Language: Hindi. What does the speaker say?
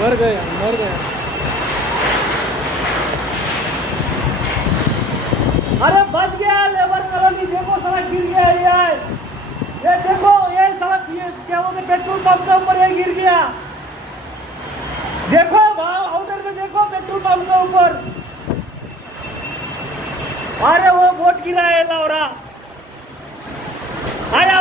मर गया मर गया। अरे बच गया लेबर कॉलोनी, देखो साला गिर गया यार। ये देखो ये साला क्या बोलते पेट्रोल पंप के ऊपर ये गिर गया। देखो वहां उधर में देखो पेट्रोल पंप के ऊपर। अरे वो बोट गिरा है लौरा। अरे